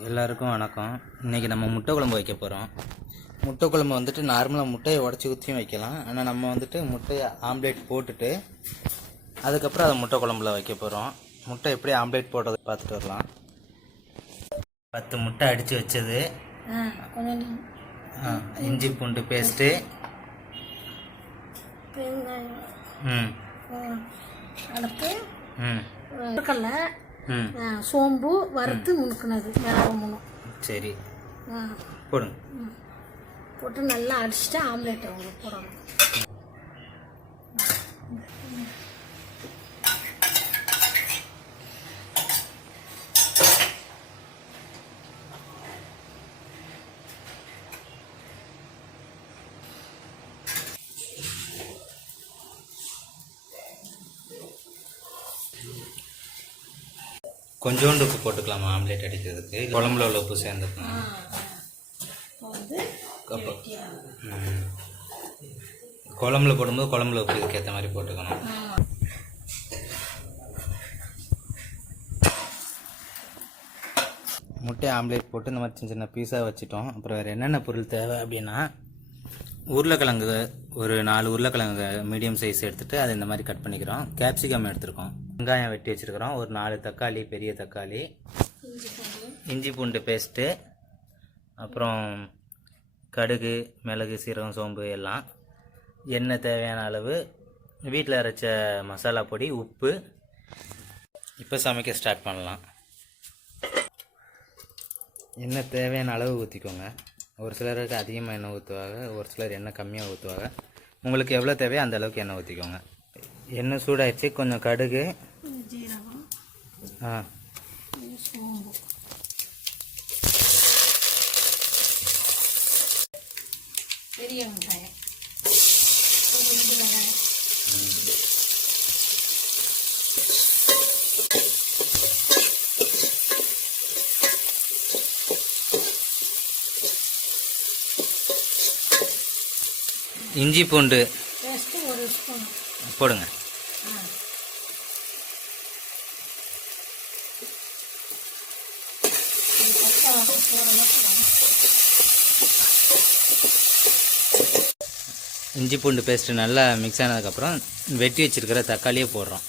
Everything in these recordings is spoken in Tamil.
எல்லாருக்கும் வணக்கம். இன்றைக்கி நம்ம முட்டை குழம்பு வைக்க போகிறோம். முட்டை குழம்பு வந்துட்டு நார்மலாக முட்டையை உடச்சி ஊற்றியும் வைக்கலாம். ஆனால் நம்ம வந்துட்டு முட்டையை ஆம்லேட் போட்டுட்டு அதுக்கப்புறம் அதை முட்டை குழம்புல வைக்க போகிறோம். முட்டை எப்படி ஆம்லேட் போடுறது பார்த்துட்டு வரலாம். 10 முட்டை அடித்து வச்சது, இஞ்சி பூண்டு பேஸ்ட்டு, சோம்பு வறுத்து முணுக்குனது மிளகு முணும். சரி போடுங்க. போட்டு நல்லா அடிச்சுட்டு ஆம்லேட் அவங்களுக்கு போடணும். கொஞ்சோண்டு உப்பு போட்டுக்கலாமா ஆம்லேட் அடிக்கிறதுக்கு? குழம்புல உள்ள உப்பு சேர்ந்துக்கணும். குழம்புல போடும்போது குழம்புல உப்பு இதுக்கு ஏற்ற மாதிரி போட்டுக்கணும். முட்டை ஆம்லேட் போட்டு இந்த மாதிரி சின்ன சின்ன பீஸாக வச்சுட்டோம். அப்புறம் வேறு என்னென்ன பொருள் தேவை அப்படின்னா, உருளைக்கிழங்கு ஒரு 4 உருளைக்கிழங்கு மீடியம் சைஸ் எடுத்துகிட்டு அதை இந்த மாதிரி கட் பண்ணிக்கிறோம். கேப்சிகம் எடுத்துருக்கோம், வெங்காயம் வெட்டி வச்சுருக்கிறோம், ஒரு 4 தக்காளி, பெரிய தக்காளி, இஞ்சி பூண்டு பேஸ்ட்டு, அப்புறம் கடுகு, மிளகு, சீரகம், சோம்பு எல்லாம், எண்ணெய் தேவையான அளவு, வீட்டில் அரைச்ச மசாலா பொடி, உப்பு. இப்போ சமைக்க ஸ்டார்ட் பண்ணலாம். எண்ணெய் தேவையான அளவு ஊற்றிக்கோங்க. ஒரு சிலருக்கு அதிகமாக எண்ணெய் ஊற்றுவாங்க, ஒரு சிலர் எண்ணெய் கம்மியாக ஊற்றுவாங்க. உங்களுக்கு எவ்வளோ தேவையோ அந்த அளவுக்கு எண்ணெய் ஊற்றிக்கோங்க. எண்ணெய் சூடாகிடுச்சு. கொஞ்சம் கடுகு, சோம்பு, பெரிய வெங்காயம், இஞ்சி பூண்டு பேஸ்ட்டு ஒரு ஸ்பூன் போடுங்க. இஞ்சி பூண்டு பேஸ்ட்டு நல்லா மிக்ஸ் ஆனதுக்கப்புறம் வெட்டி வச்சுருக்கிற தக்காளியே போடுறோம்.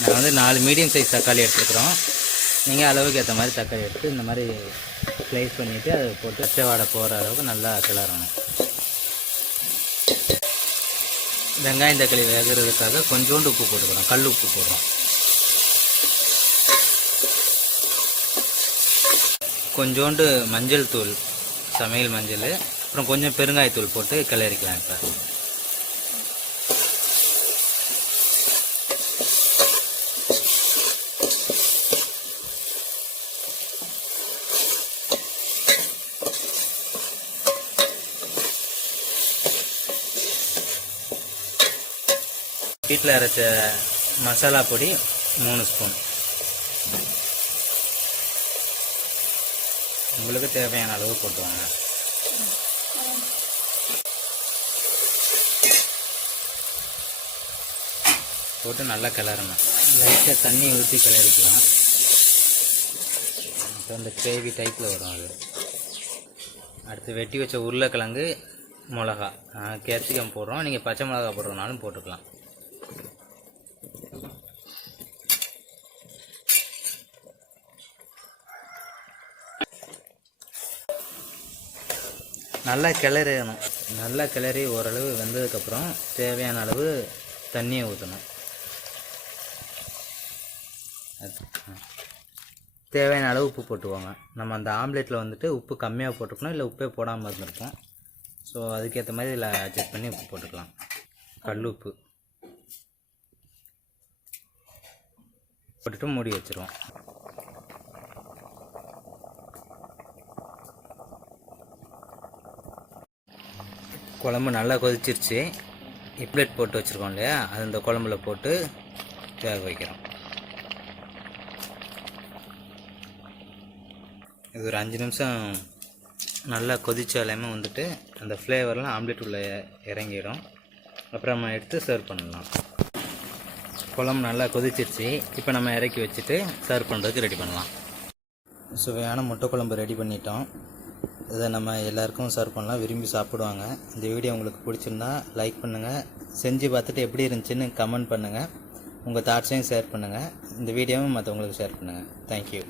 நான் வந்து 4 மீடியம் சைஸ் தக்காளி எடுத்துருக்குறோம். நீங்கள் அளவுக்கு ஏற்ற மாதிரி தக்காளி எடுத்து இந்த மாதிரி ஸ்லைஸ் பண்ணிவிட்டு அதை போட்டு பச்சை வாடை போகிற அளவுக்கு நல்லா கிளறணும். வெங்காயம் தக்காளி வேகிறதுக்காக கொஞ்சோண்டு உப்பு போட்டுக்கிறோம், கல் உப்பு போடுறோம். கொஞ்சோண்டு மஞ்சள் தூள், சமையல் மஞ்சள், அப்புறம் கொஞ்சம் பெருங்காயத்தூள் போட்டு கிளறிக்கலாம். இப்போ வீட்டில் அரைச்ச மசாலா பொடி 3 ஸ்பூன், உங்களுக்கு தேவையான அளவு போட்டுவாங்க. போட்டு நல்லா கிளறணும். லைட்டாக தண்ணி ஊற்றி கிளறிக்கலாம். அப்புறம் இந்த கிரேவி டைப்பில் வரும் அது. அடுத்து வெட்டி வச்ச உருளைக்கிழங்கு, மிளகா, கேப்சிகம் போடுறோம். நீங்கள் பச்சை மிளகா போடுறதுனாலும் போட்டுக்கலாம். நல்லா கிளறணும். நல்லா கிளறி ஓரளவு வெந்ததுக்கப்புறம் தேவையான அளவு தண்ணியை ஊற்றணும். தேவையான அளவு உப்பு போட்டுவாங்க. நம்ம அந்த ஆம்லேட்டில் வந்துட்டு உப்பு கம்மியாக போட்டுக்கணும், இல்லை உப்பே போடாமல் இருந்திருக்கும். ஸோ அதுக்கேற்ற மாதிரி இதில் அட்ஜஸ்ட் பண்ணி உப்பு போட்டுக்கலாம். கல் உப்பு போட்டுட்டு மூடி வச்சுருவோம். குழம்பு நல்லா கொதிச்சிருச்சு. இப்ளேட் போட்டு வச்சுருக்கோம் இல்லையா, அது இந்த குழம்புல போட்டு வேக வைக்கிறோம். இது ஒரு 5 நிமிஷம் நல்லா கொதிச்சாலுமே வந்துட்டு அந்த ஃப்ளேவர்லாம் ஆம்லேட் உள்ளே இறங்கிடும். அப்புறம் நம்ம எடுத்து சர்வ் பண்ணலாம். குழம்பு நல்லா கொதிச்சிருச்சு. இப்போ நம்ம இறக்கி வச்சுட்டு சர்வ் பண்ணுறதுக்கு ரெடி பண்ணலாம். சுவையான முட்டை குழம்பு ரெடி பண்ணிட்டோம். இதை நம்ம எல்லாருக்கும் சர்வ் பண்ணலாம், விரும்பி சாப்பிடுவாங்க. இந்த வீடியோ உங்களுக்கு பிடிச்சிருந்தா லைக் பண்ணுங்கள், செஞ்சு பார்த்துட்டு எப்படி இருந்துச்சுன்னு கமெண்ட் பண்ணுங்கள், உங்கள் தாட்ஸையும் ஷேர் பண்ணுங்கள். இந்த வீடியோவும் மற்றவங்களுக்கு ஷேர் பண்ணுங்கள். தேங்க்யூ.